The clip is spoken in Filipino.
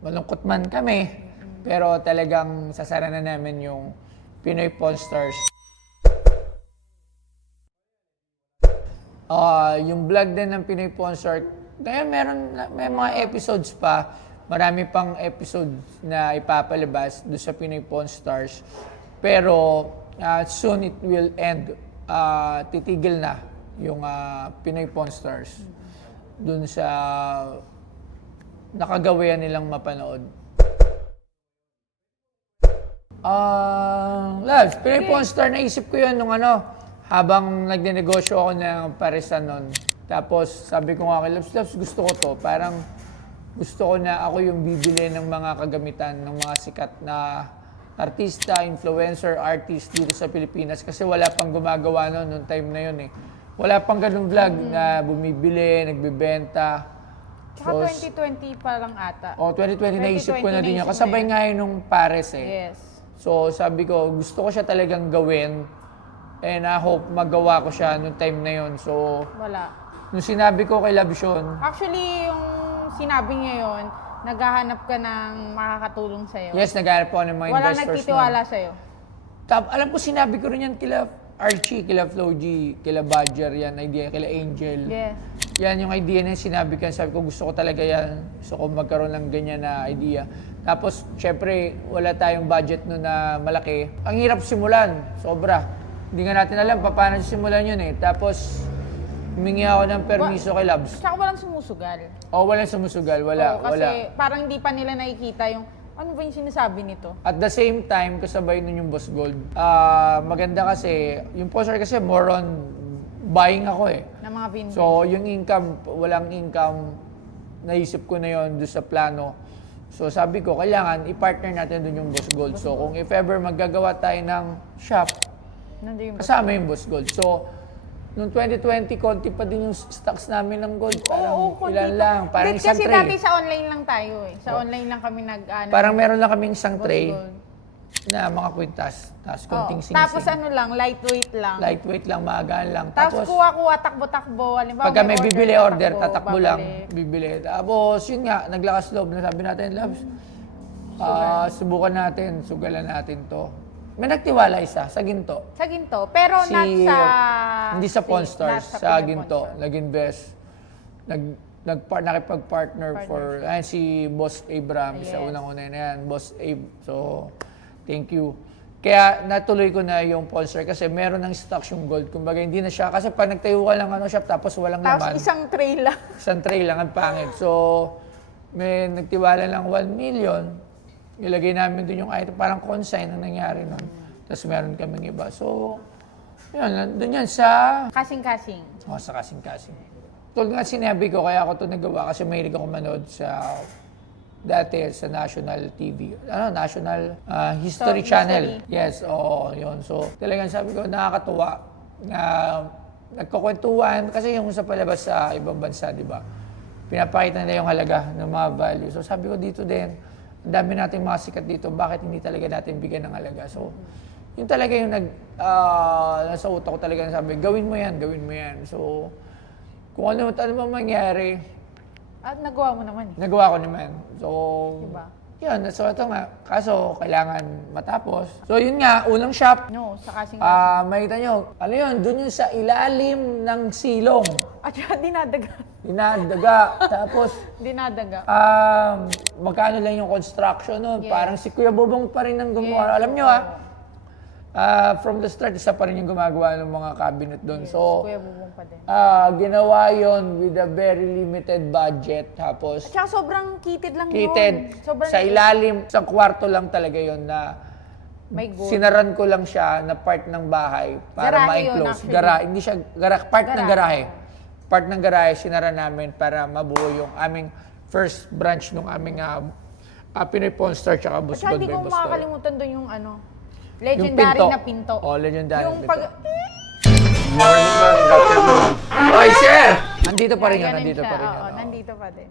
malungkot man kami, pero talagang sasara na namin yung Pinoy Pawn Stars. Yung vlog din ng Pinoy Pawn Stars, ngayon may mga episodes pa, marami pang episodes na ipapalabas doon sa Pinoy Pawn Stars. Pero soon it will end. Titigil na yung Pinoy Pawn Stars doon sa nakagawian nilang mapanood. Labs, Pinoy Pawn Stars, naisip ko yun nung habang nagnenegosyo ako ng parisan nun. Tapos sabi ko nga kay Labs, gusto ko to. Parang gusto ko na ako yung bibili ng mga kagamitan ng mga sikat na artista, influencer, artist dito sa Pilipinas. Kasi wala pang gumagawa noong time na yun eh. Wala pang ganung vlog na bumibili, nagbebenta. Tsaka 2020 pa lang ata. 2020 naisip ko na din yun. Kasabay nga yun nung Paris eh. Yes. So sabi ko, gusto ko siya talagang gawin. And I hope magawa ko siya nung time na yun. So, wala. Nung sinabi ko kay Labsion, actually, yung sinabi niya yun, naghahanap ka ng makakatulong sa'yo. yes, naghanap po ng mga Wala investors. nagtitiwala sa'yo. Alam ko, sinabi ko rin yan kila Archie, kila Flo G, kila Badger, yan idea, kila Angel. Yes. Yan yung idea na sinabi ko. Sabi ko, gusto ko talaga yan. Gusto ko magkaroon ng ganyan na idea. Tapos, syempre, wala tayong budget nun na malaki. Ang hirap simulan, sobra. Hindi nga natin alam paano simulan yun eh. Tapos, humingi ako ng permiso kay Labs. Tsaka walang sumusugal. Walang sumusugal. Wala, kasi wala. parang hindi pa nila nakikita yung ano ba yung sinasabi nito. At the same time, kasabay nun yung Boss Gold. Maganda kasi, yung poster kasi more on buying ako eh. Ng mga vintage. So, yung income, walang income, naisip ko na yon doon sa plano. So, sabi ko, kailangan i-partner natin doon yung Boss Gold. So, kung if ever maggagawa tayo ng shop, kasama yung Boss Gold. So, noong 2020, konti pa din yung stocks namin ng gold. Parang ilan lang. Parang isang kasi tray. dati sa online lang tayo eh. Sa online lang kami Parang meron lang kaming isang Boss tray Gold. na mga kwintas. Tapos konting sing-sing. Tapos lang, lightweight lang. Lightweight lang, maagaan lang. Tapos kuha-kuha, takbo-takbo. Halimbawa, pagka may bibili order, tatakbo, tatakbo babalik. lang, bibili. Tapos yun nga, naglakas loob na sabi natin, Labs, subukan natin, sugalan natin to. May nagtiwala isa sa ginto. Sa ginto. Pero not sa... Hindi sa Pawn Stars, sa Pinoy ginto. Pawn Stars. Nag-invest. Nakipag-partner for... Ayan, si Boss Abraham, sa unang-una na yan. Boss Abe. So, thank you. Kaya natuloy ko na yung Pawn Stars kasi meron ng stocks yung gold. Kumbaga, hindi na siya. Kasi pag nagtayo ka lang shop tapos walang laman. Tapos isang tray lang. Isang tray lang, ang pangit. So, may nagtiwala lang 1 million. Ilagay namin dun yung item, parang consign ang nangyari nun. Tapos meron kaming iba. So, yun, dun yan sa... Kasing-kasing. Sa kasing-kasing. Tulad nga sinabi ko, kaya ako ito nagawa kasi mahilig ako manood sa... Dati sa National TV. National History Channel. Yes, oo, yun. So, talagang sabi ko, nakakatuwa na nagkukwentuhan. Kasi yung sa palabas sa ibang bansa, di ba? Pinapakita nila yung halaga ng mga value. So, sabi ko dito din, ang dami nating mga sikat dito, bakit hindi talaga natin bigyan ng halaga? So, yun talaga yung nasa utak ko talaga sabi, gawin mo yan, gawin mo yan. So, kung ano ba mangyari, At nagawa mo naman. nagawa ko naman. So, Diba? yun, so ito nga. Kaso, kailangan matapos. So, yun nga, unang shop, No, sa kasing-kasing. makita nyo, ano yun, dun yun sa ilalim ng silong. At saka dinadaga. Dinadaga. Tapos, Dinadaga. magkano lang yung construction nun. Yes. Parang si Kuya Bobong pa rin ang gumawa. Yes. Alam nyo from the start, isa pa rin yung gumagawa ng mga cabinet doon. Yes, So, Kuya Bubong pa din. ginawa yon with a very limited budget. Tapos, At saka sobrang kitid lang kitted. yun. Sobrang Sa ilalim, sa kwarto lang talaga yon na may gold. sinaran ko lang siya na part ng bahay para Garahe yun, ma-enclose. actually. Hindi siya, part ng garahe. Part ng garahe, sinara namin para mabuo yung aming first branch ng aming Pinoy Pawn Stars tsaka At Boss saka Gold hindi by ko Boss Gold. makakalimutan doon yung Yung legendary na pinto. Legendary Yung na pag... pinto. Oy, sir! Nandito pa rin yun, Ganun nandito siya, pa rin oo, yun. nandito pa din.